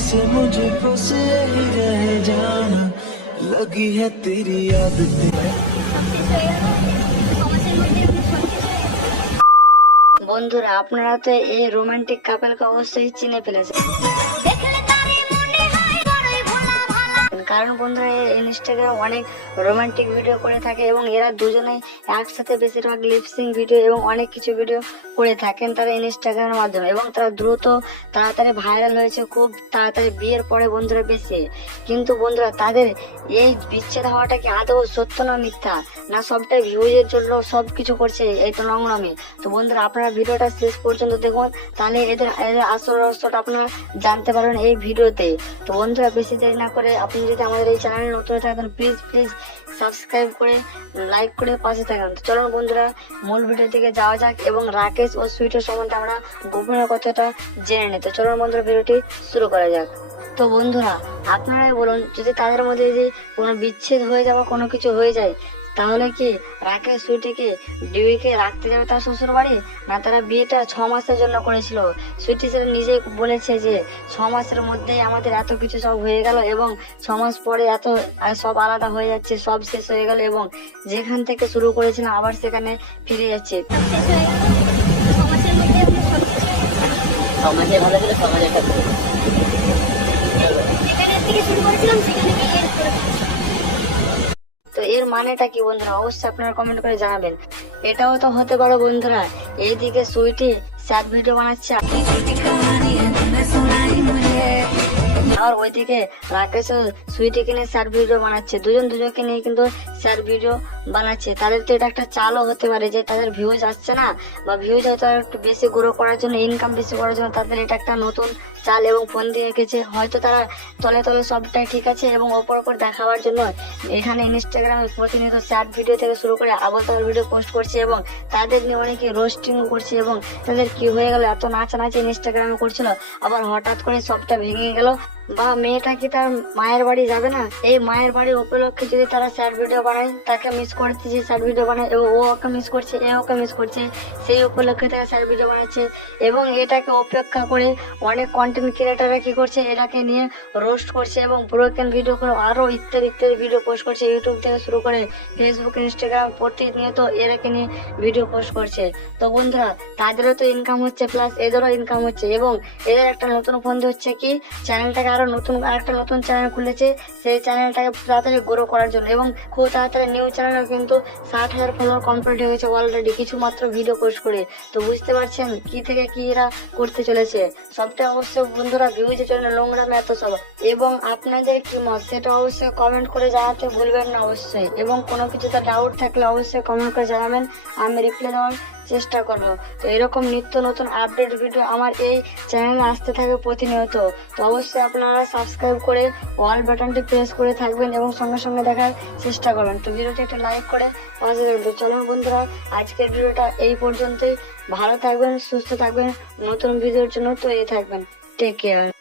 से मुझको से ही रह जाना लगी है तेरी आदतें বন্ধুরা আপনারা তো এই রোমান্টিক কাপেলকে অবশ্যই চিনে ফেলেছেন কারণ বন্ধুরা ইনস্টাগ্রাম অনেক রোমান্টিক ভিডিও করে থাকে এবং এরা দুজনেই একসাথে বেশিরভাগ লিপসিং ভিডিও এবং অনেক কিছু ভিডিও করে থাকেন তারা ইনস্টাগ্রামের মাধ্যমে এবং তারা দ্রুত তাড়াতাড়ি ভাইরাল হয়েছে, খুব তাড়াতাড়ি বিয়ের পরে বন্ধুরা বেশি। কিন্তু বন্ধুরা, তাদের এই বিচ্ছেদ হওয়াটা কি আদৌ সত্য না মিথ্যা? না সবটাই ভিউজের জন্য সব কিছু করছে এই তো নোংরামি তো বন্ধুরা, আপনারা ভিডিওটা শেষ পর্যন্ত দেখুন, তাহলে এদের এদের আসল রহস্যটা আপনারা জানতে পারবেন এই ভিডিওতে। তো বন্ধুরা, বেশি দেরি না করে আপনি যদি আমাদের এই চ্যানেলে নতুন থাকেন প্লিজ প্লিজ সাবস্ক্রাইব করে লাইক করে পাশে থাকেন চলুন বন্ধুরা, মূল ভিডিও থেকে যাওয়া যাক এবং রাকেশ ও সুইটের সম্বন্ধে আমরা গোপনীয় কথাটা জেনে নিই। তো চলুন বন্ধুরা ভিডিওটি শুরু করা যাক। তো বন্ধুরা, আপনারাই বলুন, যদি তাদের মধ্যে যদি কোনো বিচ্ছেদ হয়ে যাওয়া কোনো কিছু হয়ে যায়, তাহলে কি রাকেশ সুইটিকে ডিউইকে রাখতে যাবে তার শ্বশুর বাড়ি না তারা বিয়েটা ছ মাসের জন্য করেছিল? সুইটি সেটা নিজে বলেছে যে ছ মাসের মধ্যেই আমাদের এত কিছু সব হয়ে গেল এবং ছ মাস পরে এত সব আলাদা হয়ে যাচ্ছে, সব শেষ হয়ে গেল এবং যেখান থেকে শুরু করেছিলাম আবার সেখানে ফিরে যাচ্ছে। ভালো তো এর মানেটা কি বন্ধুরা? অবশ্যই আপনারা কমেন্ট করে জানাবেন। এটাও তো হতে পারো বন্ধুরা, এইদিকে সুইটি স্যাড ভিডিও বানাচ্ছে। আর ওইদিকে রাকেশ সুইটি কিনে স্যাড ভিডিও বানাচ্ছে। দুজন দুজনকে নিয়ে কিন্তু স্যাড ভিডিও বানাচ্ছে, তাদের তো এটা একটা চালও হতে পারে যে তাদের ভিউজ আসছে না, বা ভিউজ হয়তো একটু বেশি গ্রো করার জন্য ইনকাম বেশি করার জন্য তাদের এটা একটা নতুন চাল এবং ফোন দিয়ে রেখেছে হয়তো তারা তলে তলে সবটাই ঠিক আছে এবং ওপর ওপর দেখাবার জন্য এখানে ইনস্টাগ্রামে প্রতিনিয়ত স্যাড ভিডিও থেকে শুরু করে আবতার ভিডিও পোস্ট করছে এবং তাদের নিয়ে অনেকে রোস্টিং করছে এবং তাদের কি হয়ে গেল, এত নাচানাচি ইনস্টাগ্রামে করছিল, আবার হঠাৎ করে সবটা ভেঙে গেল। বা মেয়েটা কি তার মায়ের বাড়ি যাবে না? এই মায়ের বাড়ি উপলক্ষে যদি তারা স্যার ভিডিও বানায়, তাকে মিস করছে যে স্যাড ভিডিও বানায় এবং ও ওকে মিস করছে, এ ওকে মিস করছে, সেই উপলক্ষে তারা স্যাড ভিডিও বানাচ্ছে এবং এটাকে অপেক্ষা করে অনেক কন্টেন্ট ক্রিয়েটাররা কী করছে, এটাকে নিয়ে রোস্ট করছে এবং ব্রোকেন ভিডিও করে আরও ইত্যাদি ইত্যাদি ভিডিও পোস্ট করছে ইউটিউব থেকে শুরু করে ফেসবুক ইনস্টাগ্রাম প্রতিনিয়ত এরাকে নিয়ে ভিডিও পোস্ট করছে। তো বন্ধুরা, তাদেরও তো ইনকাম হচ্ছে প্লাস এদেরও ইনকাম হচ্ছে এবং এদের একটা নতুন বন্ধু হচ্ছে কি চ্যানেলটাকে আরও নতুন, আরেকটা নতুন চ্যানেল খুলেছে, সেই চ্যানেলটাকে তাড়াতাড়ি গ্রো করার জন্য এবং খুব তাড়াতাড়ি নিউ চ্যানেলও কিন্তু ষাট হাজার ফলোয়ার কমপ্লিট হয়ে গেছে অলরেডি কিছু মাত্র ভিডিও পোস্ট করে। তো বুঝতে পারছেন কি থেকে কি এরা করতে চলেছে? সবটা অবশ্য বন্ধুরা ভিউজের জন্য নোংরামে এত সব। এবং আপনাদের কি মত? সেটা অবশ্যই কমেন্ট করে জানাতে ভুলবেন না অবশ্যই। এবং কোনো কিছুতে ডাউট থাকলে অবশ্যই কমেন্ট করে জানাবেন। আমি রিপ্লাই দেওয়ার চেষ্টা করব। তো এরকম নিত্য নতুন আপডেট ভিডিও আমার এই চ্যানেলে আসতে থাকে প্রতিনিয়ত। তো অবশ্যই আপনারা সাবস্ক্রাইব করে অল বাটনটি প্রেস করে থাকবেন এবং সঙ্গে সঙ্গে দেখার চেষ্টা করবেন। তো ভিডিওটি একটা লাইক করে পাশে থাকবেন। তো চলুন বন্ধুরা, আজকের ভিডিওটা এই পর্যন্তই। ভালো থাকবেন, সুস্থ থাকবেন। নতুন ভিডিওর জন্য তৈরি থাকবেন। Take care